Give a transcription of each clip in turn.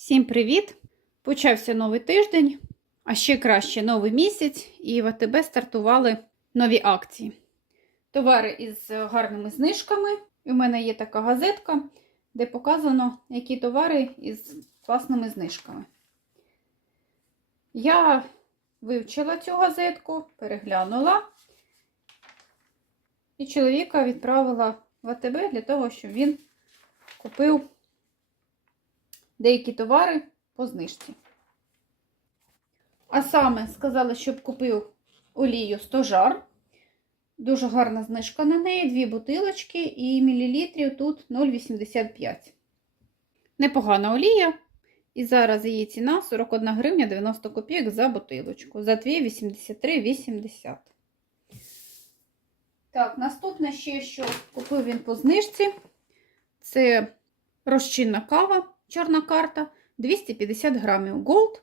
Всім привіт! Почався новий тиждень, а ще краще новий місяць, і в АТБ стартували нові акції. Товари із гарними знижками. У мене є така газетка, де показано, які товари із класними знижками. Я вивчила цю газетку, переглянула і чоловіка відправила в АТБ для того, щоб він купив деякі товари по знижці. А саме сказали, щоб купив олію стожар. Дуже гарна знижка на неї, дві бутилочки і мілілітрів тут 0,85. Непогана олія. І зараз її ціна 41 гривня 90 копійок за бутилочку. За 2,83,80. Так, наступне ще, що купив він по знижці, це розчинна кава, чорна карта, 250 грамів Gold.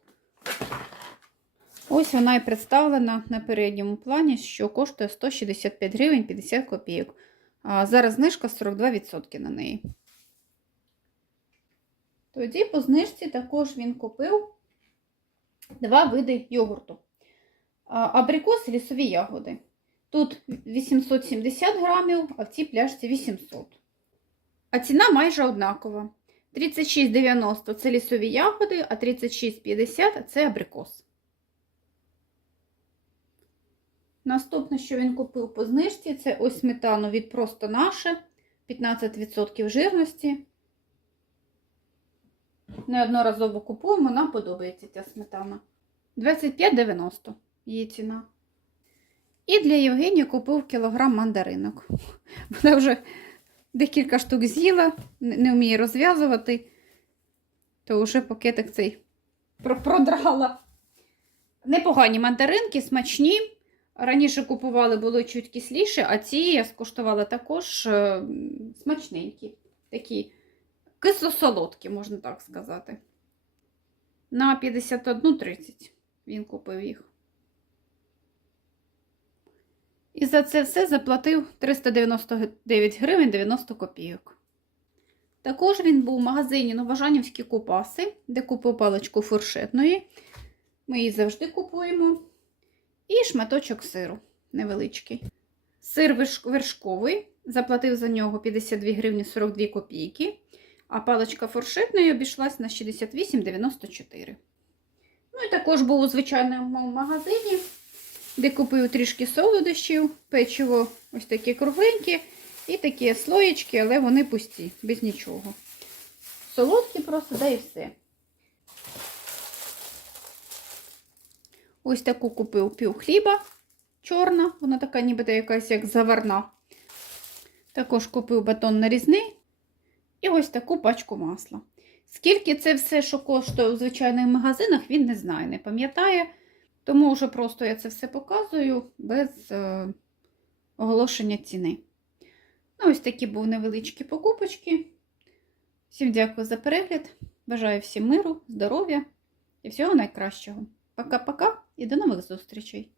Ось вона і представлена на передньому плані, що коштує 165 гривень 50 копійок. А зараз знижка 42% на неї. Тоді по знижці також він купив два види йогурту. Абрикос і лісові ягоди. Тут 870 грамів, а в цій пляшці 800. А ціна майже однакова. 36,90 це лісові ягоди, а 36,50 це абрикос. Наступне, що він купив по знижці, це ось сметану від просто наше 15% жирності. Неодноразово купуємо, нам подобається ця сметана. 25,90 її ціна. І для Євгенії купив кілограм мандаринок. Вона вже декілька штук з'їла, не вміє розв'язувати, то вже пакетик цей продрала. Непогані мандаринки, смачні. Раніше купували, було чуть кисліше, а ці я скуштувала також е, смачненькі, такі кисло-солодкі, можна так сказати. На 51,30 він купив їх. І за це все заплатив 399 гривень 90 копійок. Також він був в магазині Новожанівські купаси, де купив паличку фуршетної. Ми її завжди купуємо. І шматочок сиру невеличкий. Сир вершковий, заплатив за нього 52 гривні 42 копійки, а паличка фуршетної обійшлась на 68,94. Ну і також був у звичайному магазині, де купив трішки солодощів, печиво ось такі кругленькі і такі слоєчки, але вони пусті, без нічого. Солодкі просто, да і все. Ось таку купив пів хліба чорна, вона така ніби якась як заварна. Також купив батон нарізний і ось таку пачку масла. Скільки це все, що коштує у звичайних магазинах, він не знає, не пам'ятає. Тому вже просто я це все показую без е, оголошення ціни. Ну, ось такі були невеличкі покупочки. Всім дякую за перегляд. Бажаю всім миру, здоров'я і всього найкращого. Пока-пока і до нових зустрічей!